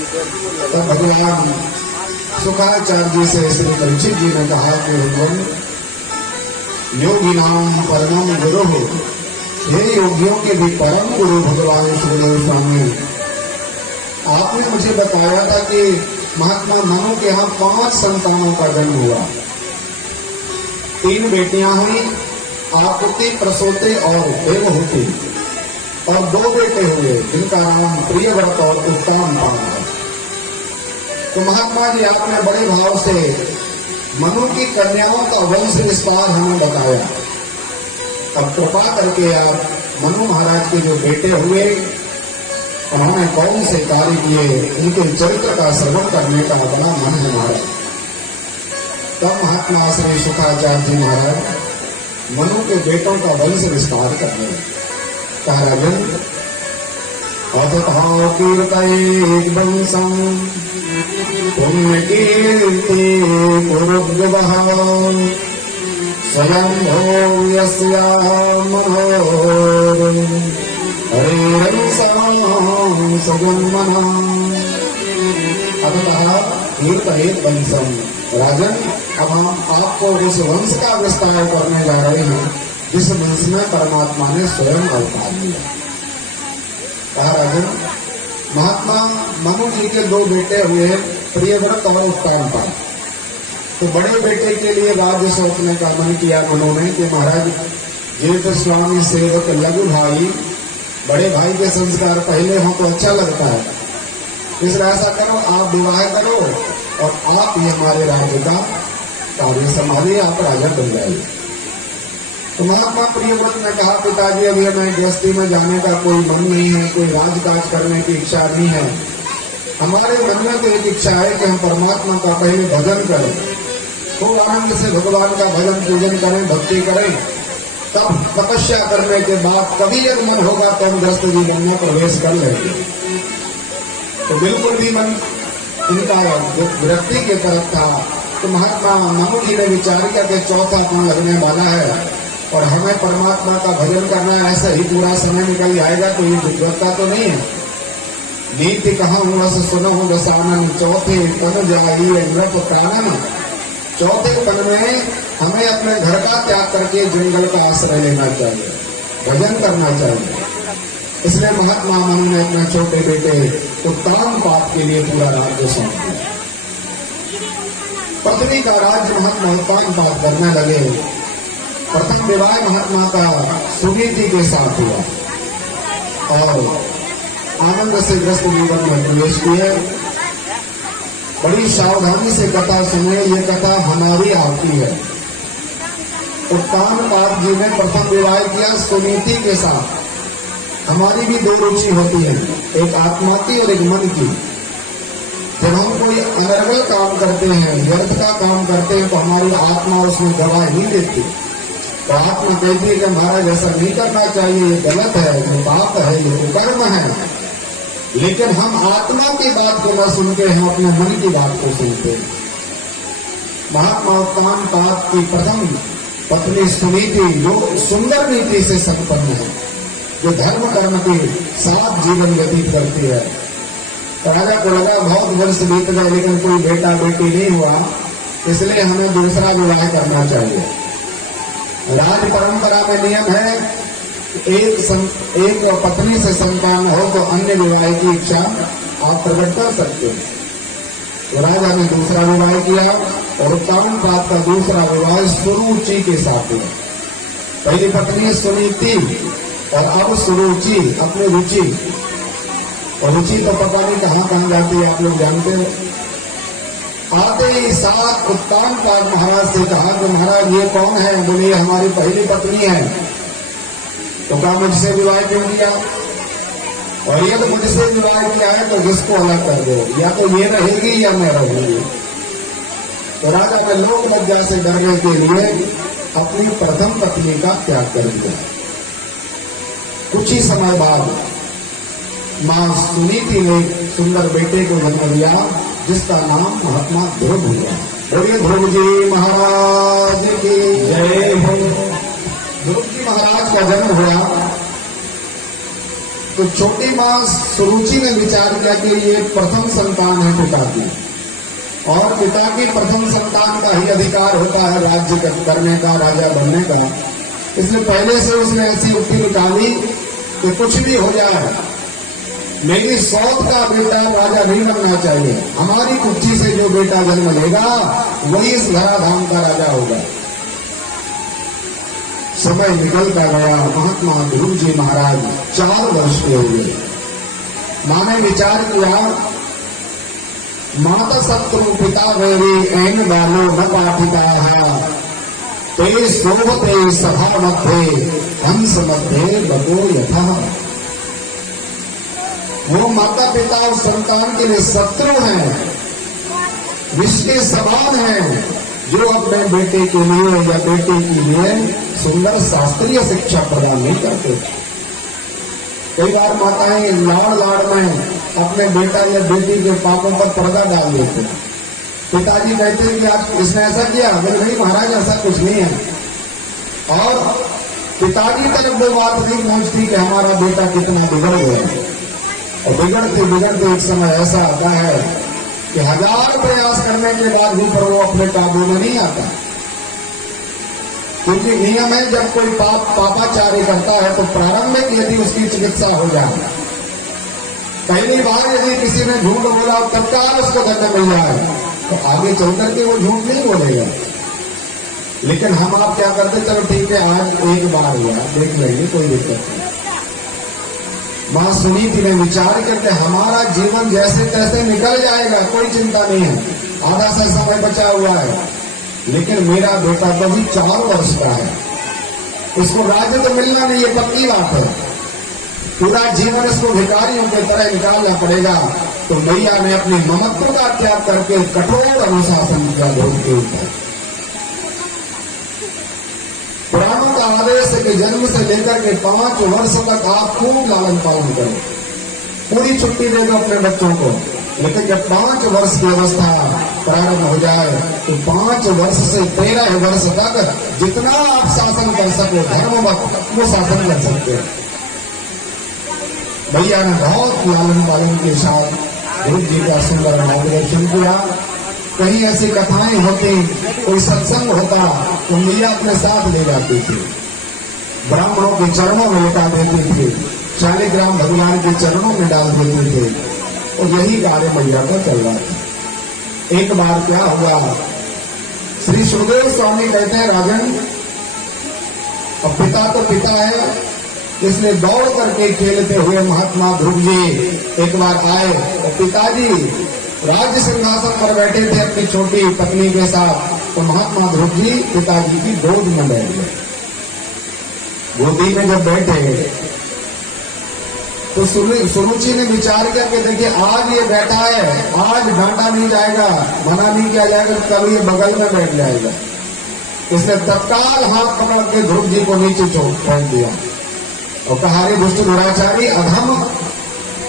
तब भगवान शुक्राचार्य जी से श्री परीक्षित जी ने कहा कि योगी नाम परम गुरु हो, हे योगियों के भी परम गुरु भगवान सुखदेव स्वामी, आपने मुझे बताया था कि महात्मा मनु के यहाँ 5 संतानों का जन्म हुआ। 3 बेटियां हुई, आकुति, प्रसूति और देवहूति, और 2 बेटे हुए जिनका नाम प्रियव्रत और उत्तानपाद है। तो महात्मा जी आपने बड़े भाव से मनु की कन्याओं का वंश विस्तार हमें बताया। अब कृपा करके आप मनु महाराज के जो बेटे हुए उन्होंने कौन से कार्य किए, उनके चरित्र का श्रवण करने का बड़ा मन है महाराज। तब महात्मा श्री शुक्राचार्य जी महाराज मनु के बेटों का वंश विस्तार करने कहा, राजन अतः कीर्तयेत् वंशं पुण्य कीर्ति कुरुद्वः स्वयं भो यस्यामहोर हरेरंसं सजन्मनः। अतः कीर्तयेत् वंशं, राजन अब हम आपको उस वंश का विस्तार करने जा रहे हैं जिस वंश में परमात्मा ने स्वयं अवतार लिया। कहा, राजन महात्मा मनु जी के 2 बेटे हुए, प्रियव्रत और उत्तानपाद। तो बड़े बेटे के लिए राज्य सोचने का मन किया मनु ने कि महाराज जेठ स्वामी सेवक लघु भाई, बड़े भाई के संस्कार पहले हो तो अच्छा लगता है, इसलिए ऐसा करो आप विवाह करो और आप ही हमारे राज्य का कार्य संभालिए, आप राजा बन जाइए। तो महात्मा प्रियव्रत ने कहा, पिताजी अभी हमें गृहस्थी में जाने का कोई मन नहीं है, कोई राजकाज करने की इच्छा नहीं है। हमारे मन में तो एक इच्छा है कि हम परमात्मा का पहले भजन करें, खूब आनंद से भगवान का भजन पूजन करें, भक्ति करें, तब तपस्या करने के बाद कभी एक मन होगा तो हम गृहस्थ जीवन में प्रवेश कर लेंगे। तो बिल्कुल भी मन इनका विरक्ति के तरफ था। तो महात्मा मनु जी ने विचार किया कि चौथा गुण लगने वाला है और हमें परमात्मा का भजन करना है, ऐसा ही पूरा समय निकल जाएगा, तो ये विद्वत्ता तो नहीं है। नीति कहूँ वस सुनो रसानन, चौथे तन जाई नृप प्राणन। चौथे पन में हमें अपने घर का त्याग करके जंगल का आश्रय लेना चाहिए, भजन करना चाहिए। इसलिए महात्मा मनु ने अपने छोटे बेटे उत्तानपाद के लिए पूरा राज्य सौंप दिया। पत्नी का राज्य महात्मा उत्तानपाद करने लगे। प्रथम विवाह महात्मा का सुनीति के साथ हुआ और आनंद से ग्रस्त जीवन में प्रवेश किए। बड़ी सावधानी से कथा सुने, ये कथा हमारी आपकी है। उत्तानपाद जी ने प्रथम विवाह किया सुनीति के साथ। हमारी भी 2 रुचि होती है, एक आत्मा की और एक मन की। जब हम कोई अनर्गल काम करते हैं, व्यर्थ का काम करते हैं, तो हमारी आत्मा उसमें गवाही नहीं देती। तो आत्मा कहती है कि महाराज ऐसा नहीं करना चाहिए, ये गलत है, ये पाप है, ये कुकर्म है। लेकिन हम आत्मा की बात को न सुनते हैं, अपने मन की बात को सुनते हैं। महात्मा उत्तानपाद की प्रथम पत्नी सुनीति जो सुंदर नीति से संपन्न है, जो धर्म कर्म के साथ जीवन व्यतीत करती है। राजा को लगा बहुत वर्ष बीत गए लेकिन कोई बेटा बेटी नहीं हुआ, इसलिए हमें दूसरा विवाह करना चाहिए। राज परंपरा में नियम है एक पत्नी से संतान हो तो अन्य विवाह की इच्छा आप प्रकट कर सकते हैं। तो राजा ने दूसरा विवाह किया और उत्तानपाद का दूसरा विवाह सुरुचि के साथ हुआ। पहली पत्नी सुनीति और अब सुरुचि, अपनी रुचि। और रुचि तो पता नहीं कहाँ कहाँ जाती है, आप लोग जानते हो। आते ही साथ उत्तानपाद महाराज से कहा कि महाराज ये कौन है? बोले ये हमारी पहली पत्नी है। तो कहा मुझसे विवाह क्यों किया? और ये तो मुझसे विवाह किया है तो जिसको अलग कर दो, या तो ये रहेगी या मैं रहूंगी। तो राजा ने लोक लज्जा से डरने के लिए अपनी प्रथम पत्नी का त्याग कर दिया। कुछ ही समय बाद मां सुनीति ने सुंदर बेटे को जन्म दिया जिसका नाम महात्मा ध्रुव हुआ। बोलिए ध्रुव जी महाराज की जय हो। ध्रुव जी महाराज का जन्म हुआ तो छोटी मां सुरुचि ने विचार किया कि ये प्रथम संतान है पिता की, और पिता की प्रथम संतान का ही अधिकार होता है राज्य करने का, राजा बनने का। इसलिए पहले से उसने ऐसी युक्ति निकाली कि कुछ भी हो जाए, मेरी सौत का बेटा राजा नहीं बनना चाहिए। हमारी कुक्षी से जो बेटा जन्म लेगा वही इस धराधाम का राजा होगा। समय निकलता गया। महात्मा ध्रुव जी महाराज 4 वर्ष के हुए। मां ने विचार किया, माता शत्रु पिता वैरी ऐन बालो न पाठिता ते शोभते सभा मध्य हंस मध्य बतो यथा। वो माता पिता और संतान के लिए शत्रु हैं, विष के समान हैं, जो अपने बेटे के लिए या बेटे के लिए सुंदर शास्त्रीय शिक्षा प्रदान नहीं करते। कई बार माताएं लाड़ लाड़ में अपने बेटा या बेटी के पापों पर पर्दा डाल देते हैं। पिताजी कहते हैं कि आप इसने ऐसा किया, बोले नहीं महाराज ऐसा कुछ नहीं है। और पिताजी तरफ वो बात नहीं पहुंचती कि हमारा बेटा कितना बिगड़ गया। और बिगड़ते बिगड़ते एक समय ऐसा आता है कि 1000 प्रयास करने के बाद भी पर वो अपने काबू में नहीं आता। क्योंकि नियम है, जब कोई पापाचार्य करता है तो प्रारंभिक यदि उसकी चिकित्सा हो जाए, पहली बार यदि किसी ने झूठ बोला और तत्काल उसको दंड मिल जाए, तो आगे चल करके वो झूठ नहीं बोलेगा। लेकिन हम आप क्या करते, चलो ठीक है आज एक बार हुआ, देख लेंगे, कोई दिक्कत नहीं। मां सुनीति ने विचार करके हमारा जीवन जैसे तैसे निकल जाएगा, कोई चिंता नहीं है, आधा सा समय बचा हुआ है, लेकिन मेरा बेटा तो भी 4 वर्ष का है, उसको राज्य तो मिलना नहीं, ये पक्की बात है। पूरा जीवन इसको भिखारियों की तरह निकालना पड़ेगा। तो मैया ने अपने ममत्व का त्याग करके कठोर अनुशासन किया ध्रुव के ऊपर। पुराणों का आदेश है कि जन्म से लेकर के 5 वर्ष तक आप खूब लालन पालन करो, पूरी छुट्टी दे दो अपने बच्चों को। लेकिन जब 5 वर्ष की अवस्था प्रारंभ हो जाए तो 5 वर्ष से 13 वर्ष तक जितना आप शासन कर सके धर्मवत, वो शासन कर सकते हैं। भैया ने बहुत लालन पालन के साथ ध्रुव जी का सुंदर मार्गदर्शन किया। कहीं ऐसी कथाएं होती, कोई सत्संग होता तो मैया अपने साथ ले जाती थी, ब्राह्मणों के चरणों में लौटा देती थी, शालिग्राम भगवान के चरणों में डाल देते थे। और यही कार्य मैया का चल रहा था। एक बार क्या हुआ, श्री सुखदेव स्वामी कहते हैं राजन, अब पिता तो पिता है, इसलिए दौड़ करके खेलते हुए महात्मा ध्रुव जी एक बार आए और पिताजी राज्य सिंहासन पर बैठे थे अपनी छोटी पत्नी के साथ। तो महात्मा ध्रुव जी पिताजी की गोद में बैठ गए। गोदी में जब बैठे तो सुरुचि ने विचार करके देखिए, आज ये बैठा है, आज डांटा नहीं जाएगा, मना नहीं किया जाएगा, तो कल ये बगल में बैठ जाएगा। इसने तत्काल हाथ पकड़ के ध्रुव जी को नीचे फेंक दिया और कहा, अरे दुष्ट दुराचारी अधम,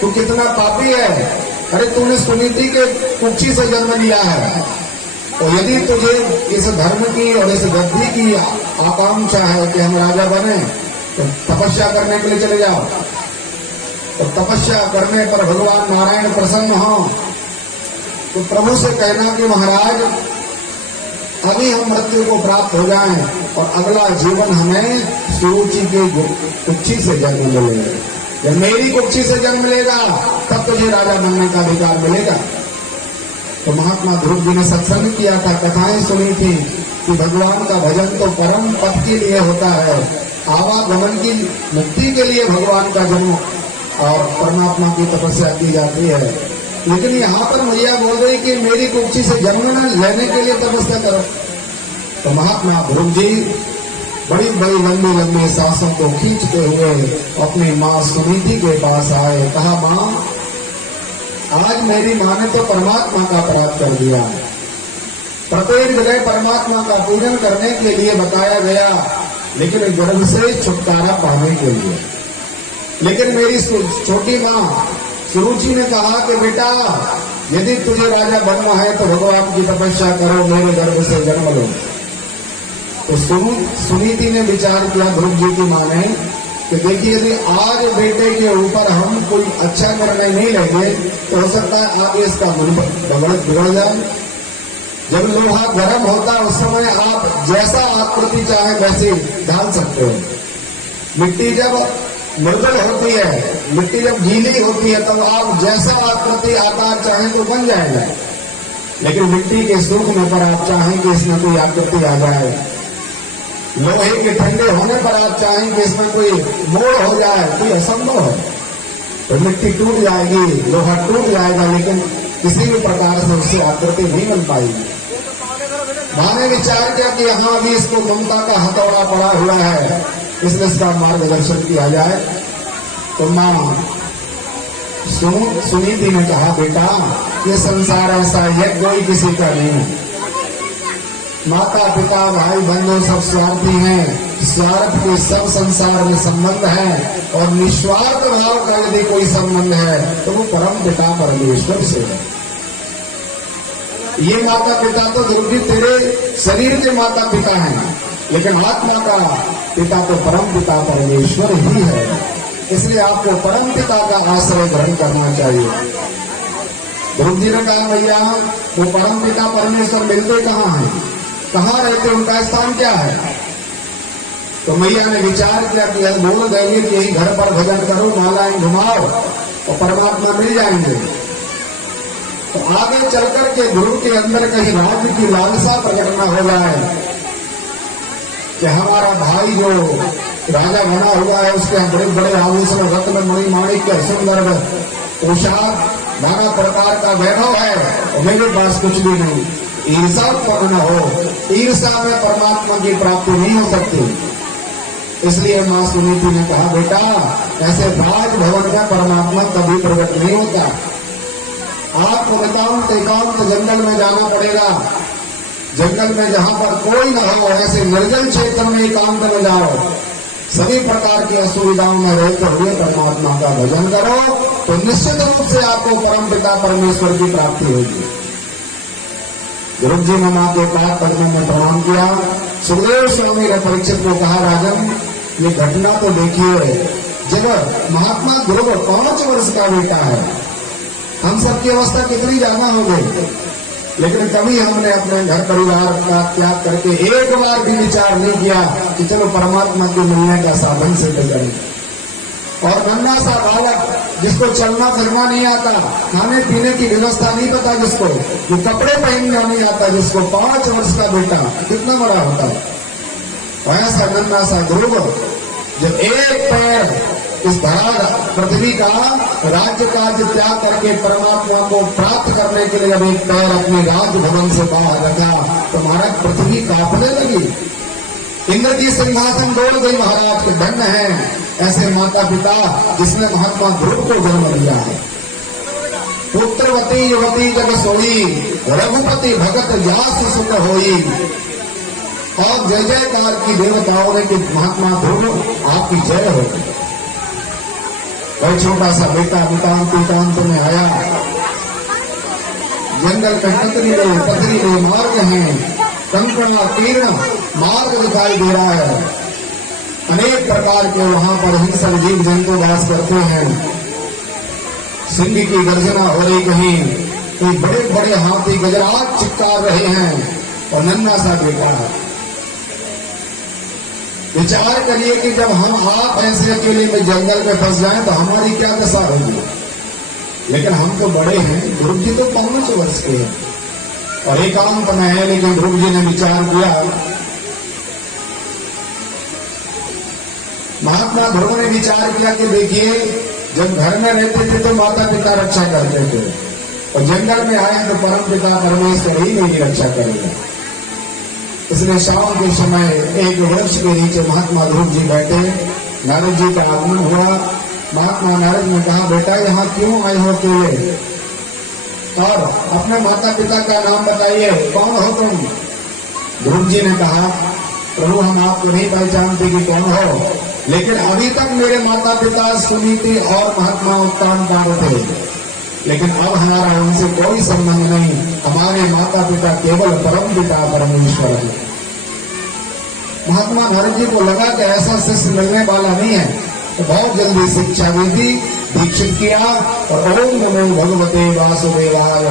तू कितना पापी है, अरे तूने सुनीति के कुक्षी से जन्म लिया है, और यदि तुझे इस धर्म की और इस गद्दी की आकांक्षा है कि हम राजा बने, तो तपस्या करने के लिए चले जाओ। तो तपस्या करने पर भगवान नारायण प्रसन्न हो तो प्रभु से कहना कि महाराज अभी हम मृत्यु को प्राप्त हो जाएं और अगला जीवन हमें सुरुचि के कुक्षी से जन्म मिलेगा। जब मेरी कुक्षी से जन्म मिलेगा तब तुझे राजा बनने का अधिकार मिलेगा। तो महात्मा ध्रुव जी ने सत्संग किया था, कथाएं सुनी थी कि भगवान का भजन तो परम पद के लिए होता है, आवागमन की मुक्ति के लिए भगवान का जन्म और परमात्मा की तपस्या की जाती है। लेकिन यहाँ पर मैया बोल रही कि मेरी कुक्षी से जन्म लेने के लिए तपस्या करो। तो महात्मा ध्रुव जी बड़ी बड़ी लंबी लंबी सांसों को खींचते हुए अपनी माँ सुनीति के पास आए। कहा, माँ आज मेरी माँ ने तो परमात्मा का अपराध कर दिया। प्रत्येक जगह परमात्मा का पूजन करने के लिए बताया गया, लेकिन गर्भ से छुटकारा पाने के लिए। लेकिन मेरी छोटी माँ सुरुचि ने कहा कि बेटा यदि तुझे राजा बनना है तो भगवान की तपस्या करो, मेरे गर्भ से जन्म लो। तो सुनीति ने विचार किया ध्रुव जी की माँ ने कि देखिए यदि आज बेटे के ऊपर हम कोई अच्छा निर्णय नहीं लेंगे तो हो सकता है आगे इसका बिगड़ जाए। जब लोहा गर्म होता है उस समय आप जैसा आकृति चाहे वैसे डाल सकते हो। मिट्टी जब मृदुल होती है, मिट्टी जब गीली होती है तब आप जैसा आकृति आकार चाहें तो बन जाएगा, लेकिन मिट्टी के सूखने पर आप चाहें कि इसमें कोई आकृति आ जाए, लोहे के ठंडे होने पर आप चाहें कि इसमें कोई मोड़ हो जाए, कोई असंभव है। तो मिट्टी टूट जाएगी, लोहा टूट जाएगा, लेकिन किसी भी प्रकार से उससे आकृति नहीं बन पाएगी। माँ ने विचार किया कि यहाँ अभी इसको ममता का हथौड़ा पड़ा हुआ है, इसलिए इसका मार्गदर्शन किया जाए। तो माँ सुनीति ने कहा, बेटा ये संसार ऐसा है, कोई किसी का नहीं है। माता पिता भाई बंधु सब स्वार्थी हैं, स्वार्थ के सब संसार में संबंध है, और निस्वार्थ भाव का यदि कोई संबंध है तो वो परम पिता परमेश्वर से है। ये माता पिता तो ध्रुव जी तेरे शरीर के माता पिता हैं, लेकिन आत्मा का पिता तो परम पिता परमेश्वर ही है। इसलिए आपको परम पिता का आश्रय ग्रहण करना चाहिए। ध्रुव जी ने कहा, भैया वो परम पिता परमेश्वर मिलते कहाँ हैं, कहाँ रहते, उनका स्थान क्या है? तो मैया ने विचार किया कि यह बोल देंगे कि यही घर पर भजन करो, मालाएं घुमाओ और परमात्मा मिल जाएंगे। तो आगे चलकर के गुरु के अंदर कहीं राज्य की लालसा प्रकट न हो जाए कि हमारा भाई जो राजा बना हुआ है उसके बड़े बड़े आभूषण, रत्न, मणि, माणिक्य, सुंदर पोशाक, नाना प्रकार का वैभव है और मेरे पास कुछ भी नहीं। ईर्षा उत्पन्न न हो, ईर्षा में परमात्मा की प्राप्ति नहीं हो सकती। इसलिए माँ सुनीति ने कहा, बेटा ऐसे राज भवन में परमात्मा कभी प्रकट नहीं होता। आपको एकांत एकांत जंगल में जाना पड़ेगा, जंगल में जहां पर कोई न हो, ऐसे निर्जल क्षेत्र में एकांत में जाओ, सभी प्रकार की असुविधाओं में रहते हुए परमात्मा का भजन करो, तो निश्चित रूप से आपको परम पिता परमेश्वर की प्राप्ति होगी। ध्रुव जी ने मां के पाद पद्म में प्रणाम किया। सुखदेव स्वामी ने परीक्षित को कहा, राजन ये घटना तो देखिए, जब महात्मा ध्रुव 5 वर्ष का बेटा है, हम सबकी अवस्था कितनी ज्यादा हो गई, लेकिन कभी हमने अपने घर परिवार का त्याग करके एक बार भी विचार नहीं किया कि चलो परमात्मा के मिलने का साधन सिद्ध करें। और नन्हा सा बालक जिसको चलना फिरना नहीं आता, खाने पीने की व्यवस्था नहीं पता जिसको, जो कपड़े पहनना नहीं आता जिसको, 5 वर्ष का बेटा कितना बड़ा होता है। ऐसा नन्हा सा ध्रुव जब एक पैर इस धरा पृथ्वी का राज्य काज त्याग करके परमात्मा को प्राप्त करने के लिए जब एक पैर अपने राज भवन से बाहर रखा तो महाराज पृथ्वी कांपने लगी। इंद्र की सिंहासन दौड़ गई, महाराज के धन्य है ऐसे माता पिता जिसने महात्मा ध्रुव को जन्म दिया है। पुत्रवती युवती जब सोई, रघुपति भगत जास सुख होई। और जय जयकार की देवताओं ने कि महात्मा ध्रुव आपकी जय हो। वह छोटा सा बेटा नितांत में आया, जंगल में पथरीले मार्ग हैं, कंकड़ा तीर्ण मार्ग दिखाई दे रहा है, अनेक प्रकार के वहां पर हिंसक जीव जंतु वास करते हैं। सिंह की गर्जना हो रही, कहीं कोई बड़े बड़े हाथी गजराज चिपका रहे हैं, और नन्हा सा बेटा है। विचार करिए कि जब हम आप ऐसे अकेले में जंगल में फंस जाएं तो हमारी क्या दशा होगी। लेकिन हम तो बड़े हैं, ध्रुव जी तो 5 वर्ष के हैं और एकांत में है। लेकिन ध्रुव जी ने विचार किया, महात्मा ध्रुव ने विचार किया कि देखिए जब घर में रहते थे तो माता पिता रक्षा करते थे, और जंगल में आए तो परम पिता परमेश्वर ही मेरी रक्षा करेगा। इसलिए शाम के समय एक वृक्ष के नीचे महात्मा ध्रुव जी बैठे, नारद जी का आगमन हुआ। महात्मा नारद ने कहा, बेटा यहाँ क्यों आए हो अकेले, और अपने माता पिता का नाम बताइए, कौन हो तुम? ध्रुव जी ने कहा, प्रभु हम आपको नहीं पहचानते कि कौन हो, लेकिन अभी तक मेरे माता पिता सुनीति और महात्मा उत्तान थे, लेकिन अब हमारा उनसे कोई संबंध नहीं। हमारे माता पिता केवल परम पिता परमेश्वर है। महात्मा नारद जी को लगा कि ऐसा शिष्य मिलने वाला नहीं है, तो बहुत जल्दी शिक्षा भी दी, दीक्षित किया और ओम नमो भगवते वासुदेवाय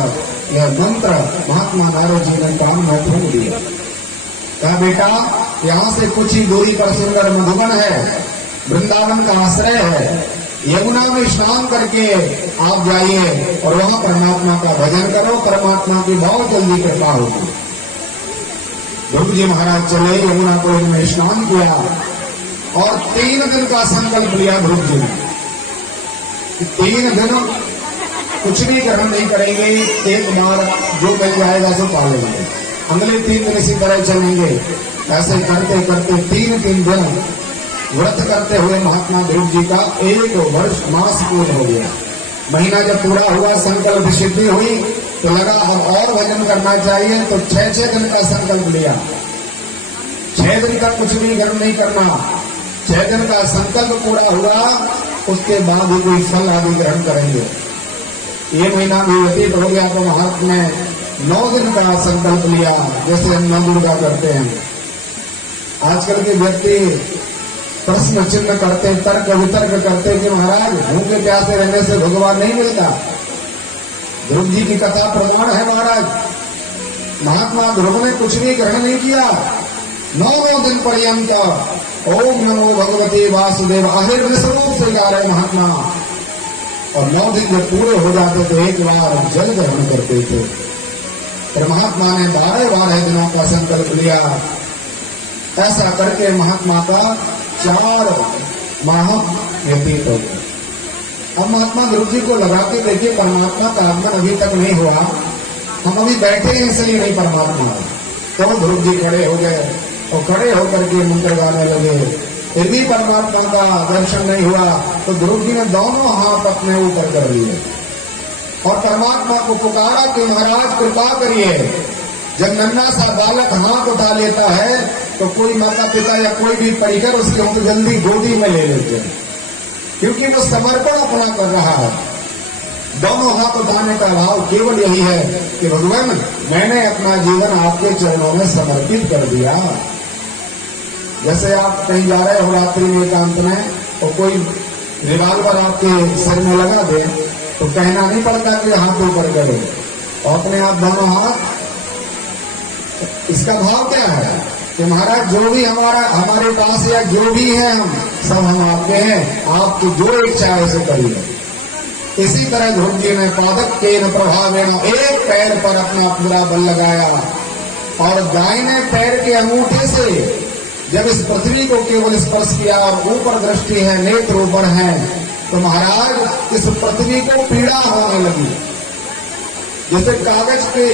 यह मंत्र महात्मा नारद जी ने कान में फूंक दिया। कहा बेटा यहाँ से कुछ ही दूरी पर सुंदर मधुबन है, वृंदावन का आश्रय है, यमुना में स्नान करके आप जाइए और वहां परमात्मा का भजन करो, परमात्मा की बहुत जल्दी कृपा होगी। ध्रुव जी महाराज चले, यमुना को में स्नान किया और 3 दिन का संकल्प लिया ध्रुव जी ने। 3 दिन कुछ भी ग्रहण नहीं करेंगे, एक बार जो मिल जाएगा सो पालेंगे, अगले 3 दिन इसी तरह चलेंगे। ऐसे करते करते 3 दिन व्रत करते हुए महात्मा ध्रुव जी का 1 वर्ष मास पूर्ण हो गया। महीना जब पूरा हुआ, संकल्प सिद्धि हुई तो लगा अब और भजन करना चाहिए, तो 6 दिन का संकल्प लिया। 6 दिन तक कुछ भी ग्रहण नहीं करना। 6 दिन का संकल्प पूरा हुआ, उसके बाद ही कोई फल आदि ग्रहण करेंगे। ये महीना भी व्यतीत हो गया तो महात्मा ने 9 दिन का संकल्प लिया, जैसे हम नौ दुर्गा करते हैं। आजकल के व्यक्ति प्रश्न चिन्ह करते, तर्क वितर्क करते कि महाराज भूखे प्यासे रहने से भगवान नहीं मिलता। ध्रुव जी की कथा प्रमाण है महाराज। महात्मा ध्रुव ने कुछ भी ग्रहण नहीं किया, 9 दिन पर्यंत ओम नमो भगवते वासुदेव अहिर्निशरूप से गा रहे महात्मा। और 9 दिन जब पूरे हो जाते थे एक बार जल ग्रहण करते थे। फिर महात्मा ने 12 दिनों का संकल्प लिया। ऐसा करके महात्मा का 4 माह व्यतीत हो गए। अब महात्मा ध्रुव जी को लगा के देखिए परमात्मा का आगमन अभी तक नहीं हुआ, हम अभी बैठे हैं इसलिए नहीं परमात्मा। तो ध्रुव जी खड़े हो गए और खड़े होकर के मंत्र गाने लगे, फिर भी परमात्मा का दर्शन नहीं हुआ। तो ध्रुव जी ने दोनों हाथ अपने ऊपर कर लिए और परमात्मा को पुकारा कि महाराज कृपा करिए। जब नन्हा सा बालक हाथ उठा लेता है तो कोई माता पिता या कोई भी परिकर उसके उनको जल्दी गोदी में ले लेते हैं, क्योंकि वो समर्पण अपना कर रहा है। दोनों हाथ उठाने का भाव केवल यही है कि भगवान मैंने अपना जीवन आपके चरणों में समर्पित कर दिया। जैसे आप कहीं जा रहे हो रात्रि में एकांत में और कोई रिवाल्वर आपके सर में लगा दे तो कहना नहीं पड़ता कि हाथ ऊपर करो, और अपने आप दोनों हाथ। इसका भाव क्या है कि महाराज जो भी हमारे पास या जो भी है हम सब हम आपके हैं, आपकी जो इच्छा है उसे करिए। इसी तरह ध्रुव जी ने पादक के प्रभावेण एक पैर पर अपना पूरा बल लगाया और दाहिने पैर के अंगूठे से जब इस पृथ्वी को केवल स्पर्श किया और ऊपर दृष्टि है, नेत्र ऊपर है, तो महाराज इस पृथ्वी को पीड़ा होने लगी। जैसे कागज के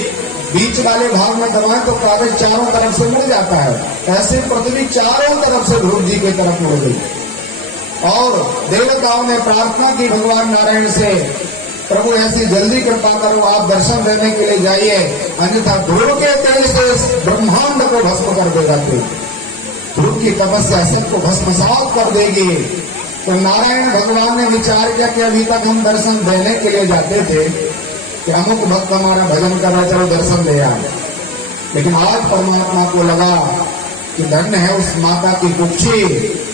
बीच वाले भाग में दबाएं तो कागज चारों तरफ से मुड़ जाता है, ऐसे पृथ्वी चारों तरफ से ध्रुव जी की तरफ मुड़ गई। और देवताओं ने प्रार्थना की भगवान नारायण से, प्रभु ऐसी जल्दी कृपा करो, आप दर्शन देने के लिए जाइए, अन्यथा ध्रुव के तेज से ब्रह्मांड को भस्म कर देगा। ध्रुव की तपस्या सबको भस्मसात कर देगी। तो नारायण भगवान ने विचार किया कि अभी तक हम दर्शन देने के लिए जाते थे कि अमुक भक्त हमारा भजन कर रहा, चलो दर्शन दे आए। लेकिन आज परमात्मा को लगा कि धन्य है उस माता की कुक्षी,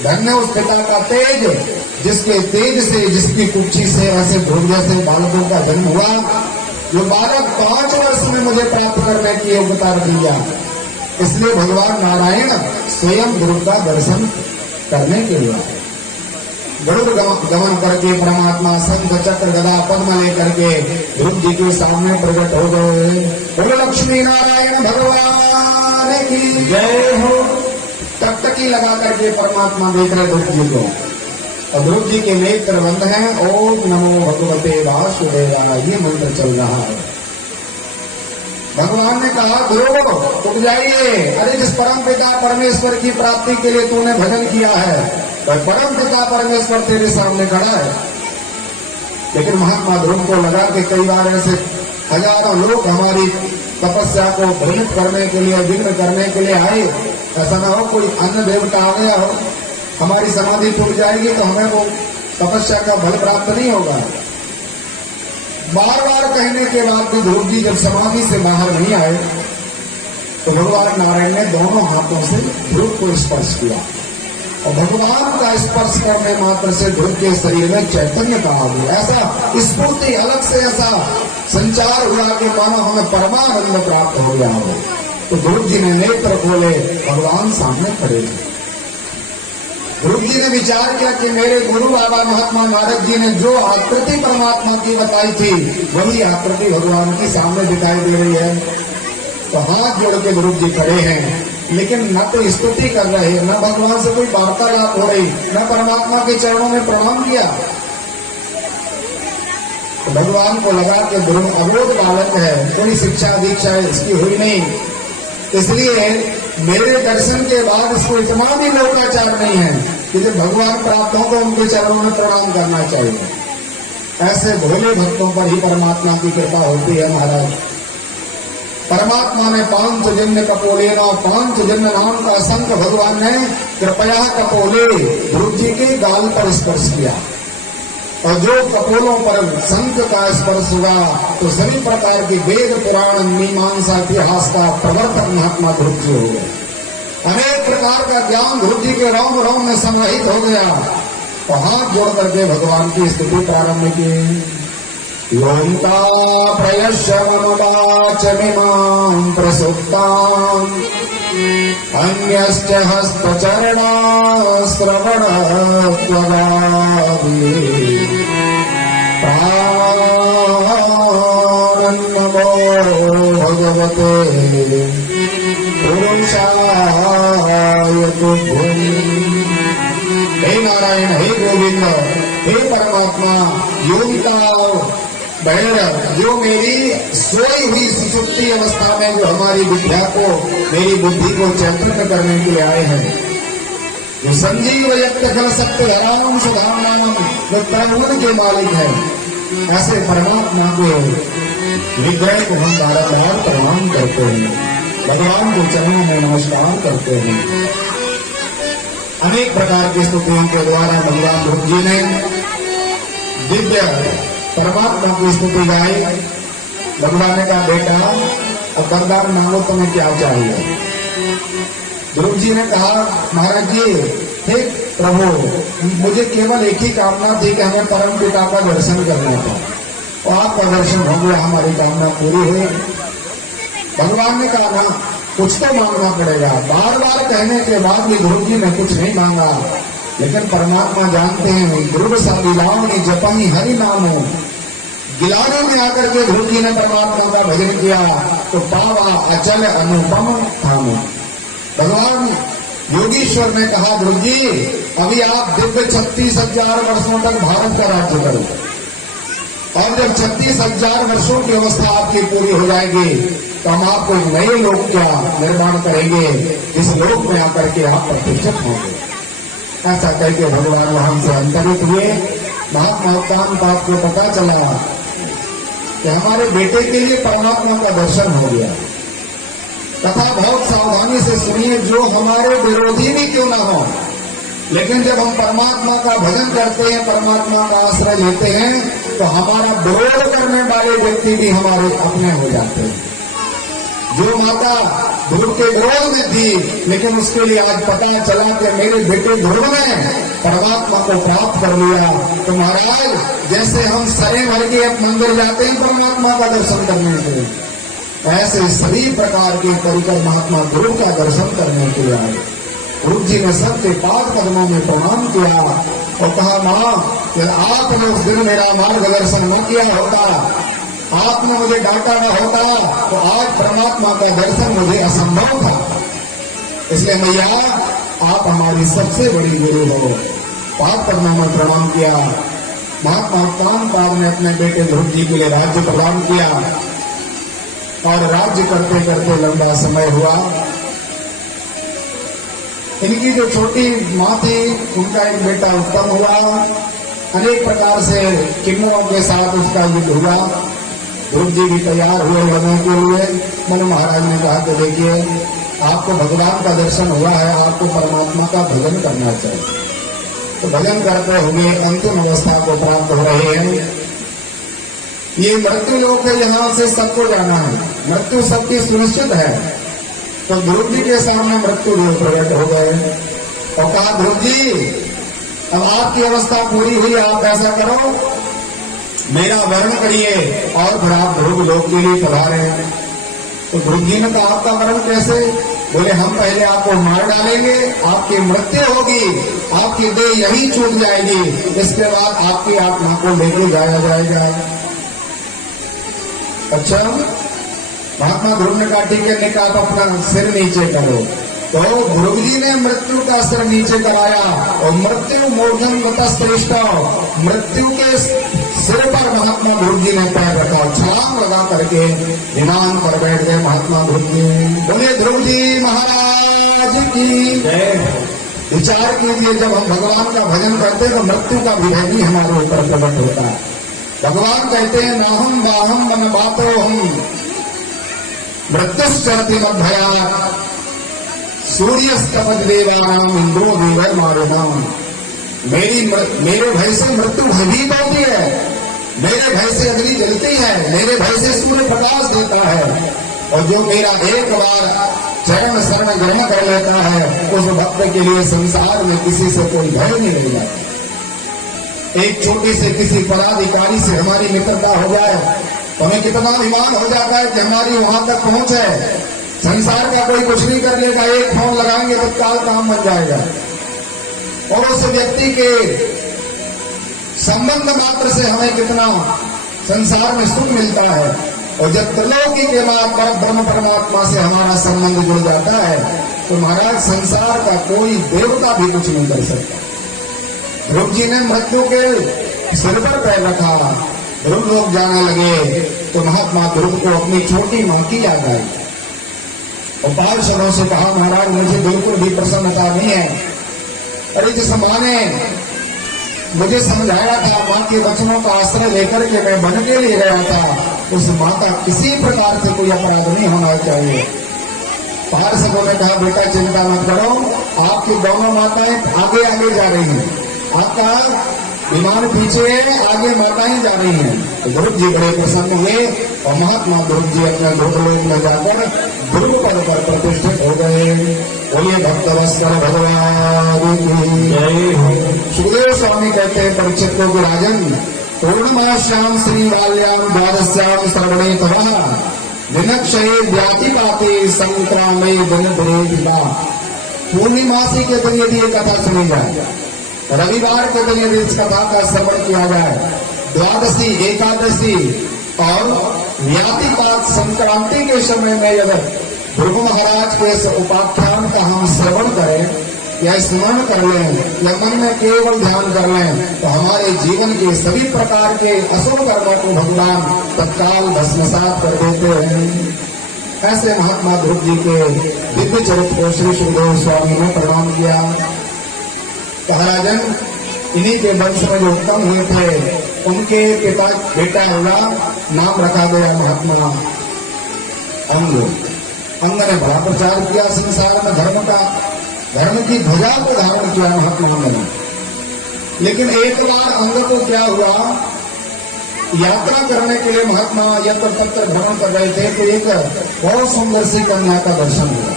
धन्य है उस पिता का तेज, जिसके तेज से, जिसकी कुक्षी से ऐसे ध्रुव जैसे बालकों का जन्म हुआ। जो बालक 5 वर्ष में मुझे प्राप्त करने की योग्यता दिया। इसलिए भगवान नारायण स्वयं ध्रुव का दर्शन करने के लिए गरुड़ गमन करके परमात्मा शंख चक्र गदा पद्म लेकर के ध्रुव जी के सामने प्रकट हो गए। बोलो लक्ष्मी नारायण भगवान की जय हो। टकटकी लगा करके परमात्मा देख रहे ध्रुव जी को, और ध्रुव जी के नेत्र बंद हैं। ओम नमो भगवते वासुदेवाय, ये मंत्र चल रहा है। भगवान ने कहा ध्रुव उठ जाइए, अरे जिस परम पिता परमेश्वर की प्राप्ति के लिए तूने भजन किया है, वह परम पिता परमेश्वर तेरे सामने खड़ा है। लेकिन महात्मा ध्रुव को लगा कि कई बार ऐसे हजारों लोग हमारी तपस्या को भ्रमित करने के लिए, विघ्न करने के लिए आए, ऐसा ना हो कोई अन्य देवता आ गया हो, हमारी समाधि टूट जाएगी तो हमें वो तपस्या का फल प्राप्त नहीं होगा। बार बार कहने के बाद भी ध्रुव जी जब समाधि से बाहर नहीं आए तो भगवान नारायण ने दोनों हाथों से ध्रुव को स्पर्श किया और भगवान का स्पर्श करने मात्र से ध्रुव के शरीर में चैतन्य का आ गया। ऐसा स्फूर्ति अलग से ऐसा संचार हुआ कि मानो हमें परमानंद प्राप्त हो गया हो। तो ध्रुव जी ने नेत्र खोले, भगवान सामने खड़े थे। ध्रुव जी ने विचार किया कि मेरे गुरु बाबा महात्मा नारद जी ने जो आकृति परमात्मा की बताई थी वही आकृति भगवान की सामने दिखाई दे रही है। तो हाथ जोड़ के ध्रुव जी खड़े हैं, लेकिन न तो स्तुति कर रहे, न भगवान से कोई वार्तालाप हो रही, न परमात्मा के चरणों में प्रणाम किया। तो भगवान को लगा कि ध्रुव अबोध बालक है, कोई शिक्षा दीक्षा इसकी हुई नहीं, इसलिए मेरे दर्शन के बाद इसको इतना भी लोकाचार नहीं है कि जब भगवान प्राप्त हो तो उनके चरणों में प्रणाम करना चाहिए। ऐसे भोले भक्तों पर ही परमात्मा की कृपा होती है महाराज। परमात्मा ने पांच जन्म कपोले पांच जन्म नाम का संख भगवान ने कृपया कपोले ध्रुव जी के गाल पर स्पर्श किया, और जो कपोलों पर संख का स्पर्श हुआ तो सभी प्रकार के वेद पुराण मीमांसा इतिहास का प्रवर्तक महात्मा ध्रुव जी हो गए। अनेक प्रकार का ज्ञान ध्रुव जी के रोम रोम में समाहित हो गया। तो हाथ जोड़ करके भगवान की स्तुति प्रारंभ की। योऽन्ता प्रयश्य मनुवाचमिमां प्रसुप्ताम् अन्यश्च हस्तचरणा श्रवणत्वगादि प्राणन्नमो भगवते पुरुषाय तुभ्यम्। हे नारायण, हे गोविंद, हे परमात्मा, योगिता भैरव, जो मेरी सोई हुई सुषुप्ति अवस्था में जो हमारी विद्या को, मेरी बुद्धि को चैतन्य करने के लिए आए हैं, जो संजीव यक्त खल सत्य धराम सुधाम, जो प्रभु के मालिक है, ऐसे परमात्मा के विग्रह को हम बारंबार प्रणाम करते हैं, भगवान के चरणों में नमस्कार करते हैं। अनेक प्रकार की स्तुतियों के द्वारा भगवान ध्रुव जी ने दिव्य परमात्मा की स्तुति गाई। भगवान ने कहा, बेटा अब वरदान मांगो, तुम्हें क्या चाहिए? ध्रुव जी ने कहा, महाराज जी, हे प्रभु, मुझे केवल एक ही कामना थी कि हमें परम पिता का दर्शन करना था, और आपका दर्शन हो गया, हमारी कामना पूरी हुई। भगवान ने कहा, ना कुछ तो मांगना पड़ेगा। बार बार कहने के बाद भी ध्रुव जी ने कुछ नहीं मांगा, लेकिन परमात्मा जानते हैं, ध्रुव सा गिलावनी जपनी हरि नामो, गिलाने में आकर के ध्रुव जी ने परमात्मा का भजन किया तो पावा अचल अनुपम थामो। भगवान योगीश्वर ने कहा, ध्रुव जी, अभी आप दिव्य 36,000 वर्षों तक भारत का राज्य करो, और जब 36,000 वर्षों की अवस्था आपकी पूरी हो जाएगी तो हम आपको एक नए लोक का निर्माण करेंगे, इस लोक में आकर के आप प्रतीक्षित होंगे। ऐसा कहकर भगवान वहां से अंतरित हुए। महात्मा कांताप को पता चला कि हमारे बेटे के लिए परमात्मा का दर्शन हो गया। कथा बहुत सावधानी से सुनिए, जो हमारे विरोधी भी क्यों ना हो, लेकिन जब हम परमात्मा का भजन करते हैं, परमात्मा का आश्रय लेते हैं, तो हमारा विरोध करने वाले व्यक्ति भी हमारे अपने हो जाते हैं। जो माता ध्रुव के विरोध में थी, लेकिन उसके लिए आज पता चला कि मेरे बेटे ध्रुव ने परमात्मा को प्राप्त कर लिया। तो महाराज, जैसे हम सरे भर के मंदिर जाते हैं परमात्मा का दर्शन करने के लिए, ऐसे सभी प्रकार के परिकर महात्मा ध्रुव का दर्शन करने के लिए आए। ध्रुव जी ने सबके पाद कदमों में प्रणाम किया और कहा, मां, आपने उस दिन मेरा मार्गदर्शन न किया होता, आपने मुझे डांटा न होता, तो आज परमात्मा का दर्शन मुझे असंभव था। इसलिए मैया, आप हमारी सबसे बड़ी गुरु हो। पाद कदमों में प्रणाम किया। महात्मा कांताप ने अपने बेटे ध्रुव जी के लिए राज्य प्रदान किया, और राज्य करते करते लंबा समय हुआ। इनकी जो छोटी माँ थी, उनका एक बेटा उत्तम हुआ। अनेक प्रकार से किन्नरों के साथ उसका युद्ध हुआ। ध्रुव जी भी तैयार हुए लड़ने के लिए। मनु महाराज ने कहा कि देखिए, आपको भगवान का दर्शन हुआ है, आपको परमात्मा का भजन करना चाहिए। तो भजन करते हुए अंतिम अवस्था को प्राप्त हो रहे हैं। ये मृत्यु लोक है, यहाँ से सबको जाना है, मृत्यु सबकी सुनिश्चित है। तो ध्रुव जी के सामने मृत्यु लोक प्रकट हो गए। और कहा ध्रुव जी अब आपकी अवस्था पूरी हुई, आप ऐसा करो मेरा वर्ण करिए और फिर आप ध्रुव लोक के लिए पधारे। तो ध्रुव जी ने कहा आपका वर्ण कैसे? बोले हम पहले आपको मार डालेंगे, आपकी मृत्यु होगी, आपकी देह यहीं छूट जाएगी, इसके बाद आपकी आत्मा को लेके जाया जाएगा। अच्छा, महात्मा ध्रुव ने कहा ठीक है, निकाल अपना सिर नीचे करो। तो ध्रुव जी ने मृत्यु का सिर नीचे कराया और मृत्यु मूर्धन गतश्रेष्ठ, मृत्यु के सिर पर महात्मा ध्रुव जी ने पैर रखा, छलांग लगा करके विमान पर बैठ गए महात्मा ध्रुव जी। बोले ध्रुव जी महाराज की जय। विचार कीजिए, जब हम भगवान का भजन करते हैं तो मृत्यु का विभय भी हमारे ऊपर प्रकट होता है। भगवान कहते हैं नाहम बाहम मन बातो हम मृत्युश्चरति मद्भयात् सूर्यस्तपज देवानाम इंद्रो देवर मारुणाम। मेरे भय से मृत्यु भयभीत होती है, मेरे भय से अग्नि जलती है, मेरे भय से सूर्य प्रकाश देता है, और जो मेरा एक बार चरण शरण ग्रहण कर लेता है उस भक्त के लिए संसार में किसी से कोई भय नहीं रह जाता। एक छोटे से किसी पदाधिकारी से हमारी मित्रता हो जाए तो हमें कितना अभिमान हो जाता है कि हमारी वहां तक पहुंच है। संसार का कोई कुछ नहीं कर लेगा, एक फोन लगाएंगे तो तत्काल काम बन जाएगा, और उस व्यक्ति के संबंध मात्र से हमें कितना संसार में सुख मिलता है। और जब त्रिलोकी के बाद ब्रह्म परमात्मा से हमारा संबंध जुड़ जाता है तो महाराज संसार का कोई देवता भी कुछ नहीं कर सकता। ध्रुव जी ने मृत्यु के सिर पर पैर रखा, ध्रुव लोग जाने लगे तो महात्मा ध्रुव को अपनी छोटी मां की याद आई और पार्षदों से कहा महाराज मुझे बिल्कुल भी प्रसन्नता नहीं है। अरे जिस मां ने मुझे समझाया था, मां के वचनों का आश्रय लेकर के मैं वन के लिए गया था, उस मां का किसी प्रकार से कोई अपराध नहीं होना चाहिए। पार्षदों ने कहा बेटा चिंता मत करो, आपकी दोनों माताएं आगे आगे जा रही हैं, आपका विमान पीछे है, आगे माताएं जा रही हैं। तो ध्रुव जी बड़े प्रसन्न हुए और महात्मा ध्रुव जी अपने ध्रुवलोक में जाकर ध्रुव पद पर प्रतिष्ठित हो गए। बोलिए भक्तवत्सल भगवान की जय। सुखदेव स्वामी कहते हैं परीक्षित को राजन पूर्णमास्याम श्री बाल्याम द्वादश्याम श्रवणे तवः दिनक्षये व्यातिपाते संक्रामे दिन दिना। पूर्णिमासी के दिन यदि ये कथा सुनी जाए, रविवार के दिन यदि इस कथा का श्रवण किया जाए, द्वादशी एकादशी और व्यातिपात संक्रांति के समय में अगर ध्रुव महाराज के इस उपाख्यान का हम श्रवण करें या स्मरण कर लें या मन में केवल ध्यान कर लें तो हमारे जीवन के सभी प्रकार के असुर कर्मों को भगवान तत्काल भस्मसात कर देते हैं। ऐसे महात्मा ध्रुव जी के दिव्य चरित्र को श्री सुखदेव स्वामी ने प्रणाम किया। महाराजन इन्हीं के वंश में जो उत्तम हुए थे उनके पिता बेटा हुआ, नाम रखा गया महात्मा अंग। अंग ने बड़ा प्रचार किया संसार में धर्म का, धर्म की ध्वजा को धारण किया महात्मा अंग ने। लेकिन एक बार अंग को क्या हुआ, यात्रा करने के लिए महात्मा यत्र तत्र भ्रमण कर रहे थे तो एक बहुत सुंदर सी कन्या का दर्शन हुआ,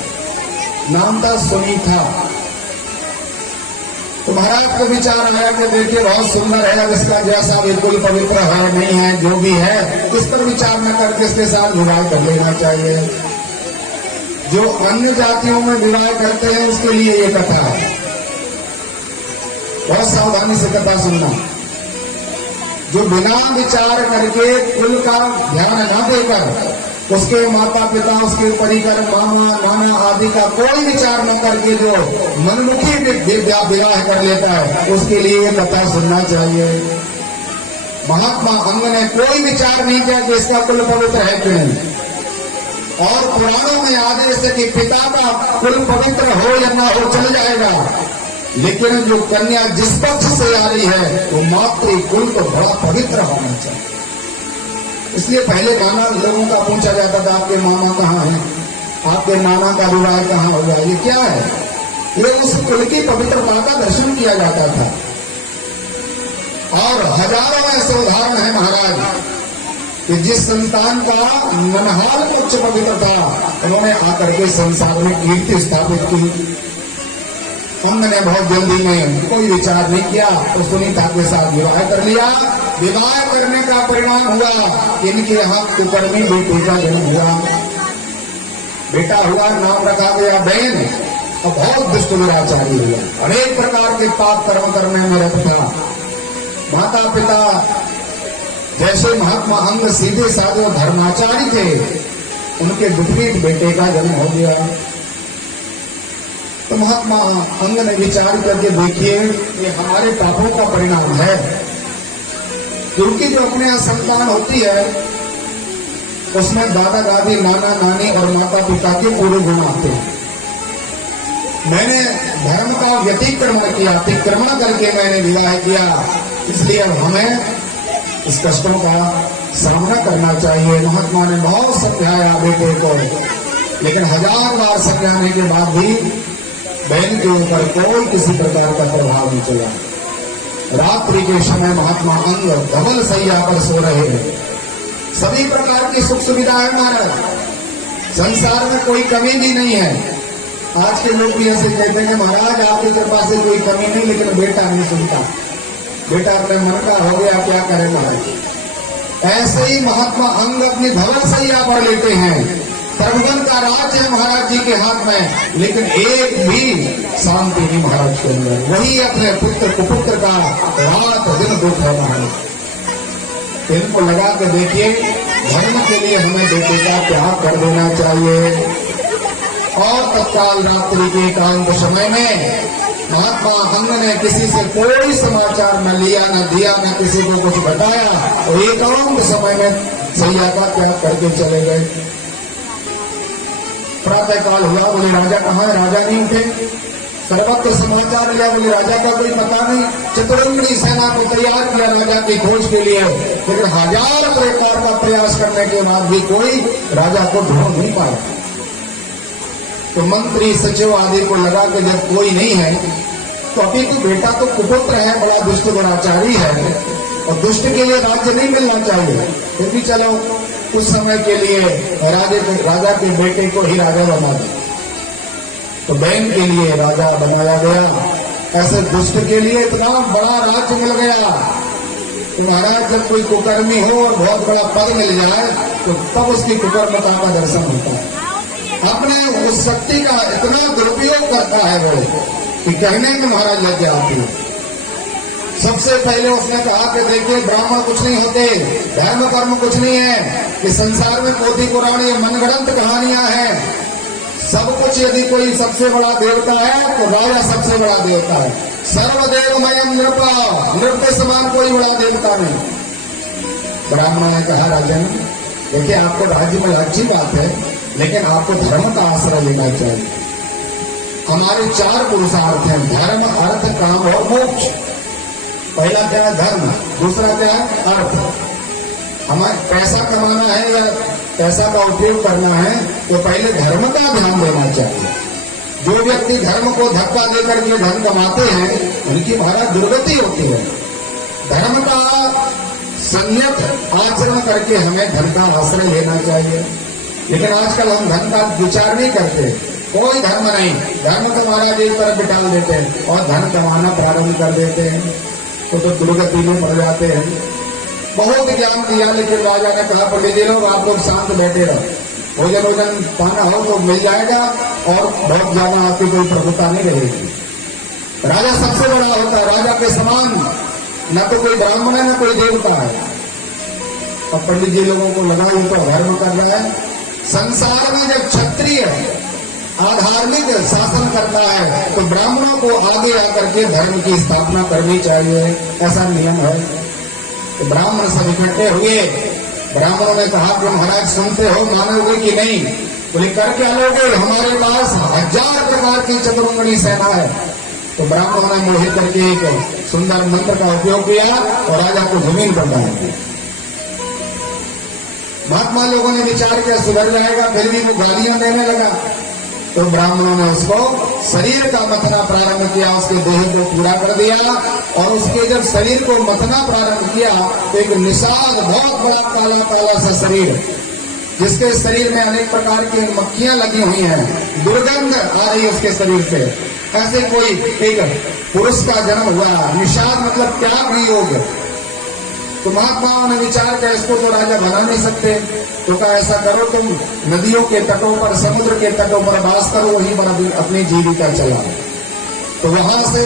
नाम था सुनीता। तो महाराज को विचार आया कि देखिए बहुत सुंदर है, अब इसका जैसा बिल्कुल पवित्र है नहीं है, जो भी है इस पर विचार न करके इसके साथ विवाह कर लेना चाहिए। जो अन्य जातियों में विवाह करते हैं उसके लिए ये कथा है, बहुत सावधानी से कथा सुनना। जो बिना विचार करके कुल का ध्यान न देकर उसके माता पिता, उसके परिकर, मामा नाना आदि का कोई विचार न करके जो मनमुखी विवाह कर लेता है उसके लिए ये कथा सुनना चाहिए। महात्मा अंग ने कोई विचार नहीं किया कि इसका कुल पवित्र है कि नहीं, और पुराणों में आदेश है कि पिता का कुल पवित्र हो या ना हो चल जाएगा, लेकिन जो कन्या जिस पक्ष से आ रही है वो मातृ कुल को बड़ा पवित्र होना चाहिए। इसलिए पहले नाना लोगों का पूछा जाता था आपके मामा कहाँ हैं, आपके नाना का विवाह कहाँ हो गया, ये क्या है, ये उस कुल की पवित्रता का दर्शन किया जाता था। और हजारों ऐसे उदाहरण है महाराज कि जिस संतान का ननहाल उच्च पवित्र था उन्होंने आकर के संसार में कीर्ति स्थापित की। हमने बहुत जल्दी में कोई विचार नहीं किया तो सुनीता के साथ विवाह कर लिया। विवाह करने का परिणाम हुआ कि इनके यहाँ कुकर्मी बेटे का जन्म हुआ। बेटा हुआ, नाम रखा गया बैन। और बहुत दुष्ट दुराचारी हुआ, अनेक प्रकार के पाप कर्म करने में रत था। माता पिता जैसे महात्मा अंग सीधे साधे धर्माचारी थे, उनके विपरीत बेटे का जन्म हो गया। तो महात्मा अंग ने विचार करके देखिए ये हमारे पापों का परिणाम है, क्योंकि जो अपने यहाँ संतान होती है उसमें दादा दादी नाना नानी और माता पिता के पूरे गुण आते हैं। मैंने धर्म का व्यतिक्रमण किया, अतिक्रमण करके मैंने विवाह किया, इसलिए अब हमें इस कष्टों का सामना करना चाहिए। महात्मा ने बहुत समझाया बेटे को, लेकिन 1000 बार समझाने के बाद भी बहन के ऊपर कोई किसी प्रकार का प्रभाव नहीं चला। रात्रि के समय महात्मा अंग धवल सैया पर सो रहे हैं। सभी प्रकार की सुख सुविधा है महाराज, संसार में कोई कमी भी नहीं है। आज के लोग भी ऐसे कहते हैं महाराज आपकी कृपा से कोई कमी नहीं, लेकिन बेटा नहीं सुनता, बेटा अपने मन का हो गया, क्या करे महाराज। ऐसे ही महात्मा अंग अपनी धवल सैया पर लेते हैं। त्रिभुवन का राज है महाराज जी के हाथ में, लेकिन एक भी शांति नहीं महाराज के अंदर। वही अपने पुत्र कुपुत्र का रात दिन दुख है महाराज। इनको लगा के देखिए, धर्म के लिए हमें बेटे का त्याग कर देना चाहिए। और तत्काल रात्रि के एकांत समय में महात्मा अंग ने किसी से कोई समाचार न लिया न दिया, न किसी को कुछ बताया, और एकांत समय में सैया का त्याग करके चले गए। प्रातः काल हुआ, बोले राजा कहाँ है? राजा नहीं उठे। सर्वत्र समाचार लिया, बोले राजा का कोई पता नहीं। चतुरंगी सेना को तैयार किया राजा की खोज के लिए, लेकिन 1000 प्रकार का प्रयास करने के बाद भी कोई राजा को ढूंढ नहीं पाया। तो मंत्री सचिव आदि को लगा कि जब कोई नहीं है तो अभी तो बेटा तो कुपुत्र है, बड़ा दुष्ट दुराचारी है, और दुष्ट के लिए राज्य नहीं मिलना चाहिए, फिर भी चलो कुछ समय के लिए राजा के बेटे को ही राजा बना दिया। तो बहन के लिए राजा बनाया गया। ऐसे दुष्ट के लिए इतना बड़ा राज्य मिल गया। तो महाराज जब कोई कुकर्मी हो और बहुत बड़ा पद मिल जाए तो तब उसकी कुकर्मता का दर्शन होता है। अपने उस शक्ति का इतना दुरुपयोग करता है वो कि कहने में महाराज लग जाती है। सबसे पहले उसने कहा कि देखिए ब्राह्मण कुछ नहीं होते, धर्म कर्म कुछ नहीं है, कि संसार में पोथी पुराण ये मनगढ़ंत कहानियां हैं। सब कुछ यदि कोई सबसे बड़ा देवता है तो राजा सबसे बड़ा देवता है। सर्वदेवमयम नृपा, नृप के समान कोई बड़ा देवता नहीं। ब्राह्मण ने कहा राजन देखिए आपको राज्य में अच्छी बात है, लेकिन आपको धर्म का आश्रय लेना चाहिए। हमारे 4 पुरुषार्थ हैं, धर्म अर्थ काम और मोक्ष। पहला क्या है? धर्म। दूसरा क्या है? अर्थ। हमें पैसा कमाना है या पैसा का उपयोग करना है तो पहले धर्म का ध्यान देना चाहिए। जो व्यक्ति धर्म को धक्का देकर के धन कमाते हैं उनकी महाराज दुर्गति होती है। धर्म का संयत आचरण करके हमें धन का आश्रय लेना चाहिए। लेकिन आजकल हम धन का विचार नहीं करते, कोई धर्म नहीं, धर्म तो महाराज एक तरफ बिठा देते हैं और धन कमाना प्रारंभ कर देते हैं तो दुर्गति में पड़ जाते हैं। बहुत ज्ञान दिया, लेकिन राजा ने कहा पंडित जी लोग आप लोग शांत बैठे रहो, भोजन भोजन पाना हो तो मिल जाएगा और बहुत ज्यादा आपकी कोई प्रभुता नहीं रहेगी। राजा सबसे बड़ा होता है, राजा के समान न तो कोई ब्राह्मण है न कोई देवता है। और पंडित जी लोगों को लगा वो तो धर्म कर रहा है। संसार में जब क्षत्रिय आधार्मिक शासन करता है तो ब्राह्मणों को आगे आकर के धर्म की स्थापना करनी चाहिए, ऐसा नियम है। तो ब्राह्मण सब इकट्ठे हुए। ब्राह्मणों ने कहा कि महाराज सुनते हो, मानोगे कि नहीं? बोले कर क्या लोगे, हमारे पास 1000 प्रकार की चतुरंगनी सेना है। तो ब्राह्मणों ने मोहित करके एक सुंदर मंत्र का उपयोग किया और राजा को जमीन पर डाल दिया। महात्मा लोगों ने विचार किया सुधर जाएगा, फिर भी वो गालियां देने लगा। तो ब्राह्मणों ने उसको शरीर का मथना प्रारंभ किया, उसके देह को पूरा कर दिया और उसके जब शरीर को मथना प्रारंभ किया तो एक निषाद बहुत बड़ा काला काला सा शरीर जिसके शरीर में अनेक प्रकार की मक्खियां लगी हुई हैं, दुर्गंध आ रही है उसके शरीर से। ऐसे कोई एक पुरुष का जन्म हुआ, निषाद मतलब त्याग योग। तो महात्माओं ने विचार किया इसको तो राजा बना नहीं सकते, तो कहा ऐसा करो तुम नदियों के तटों पर, समुद्र के तटों पर वास करो, वहीं पर अपनी जीविका चलाओ। तो वहां से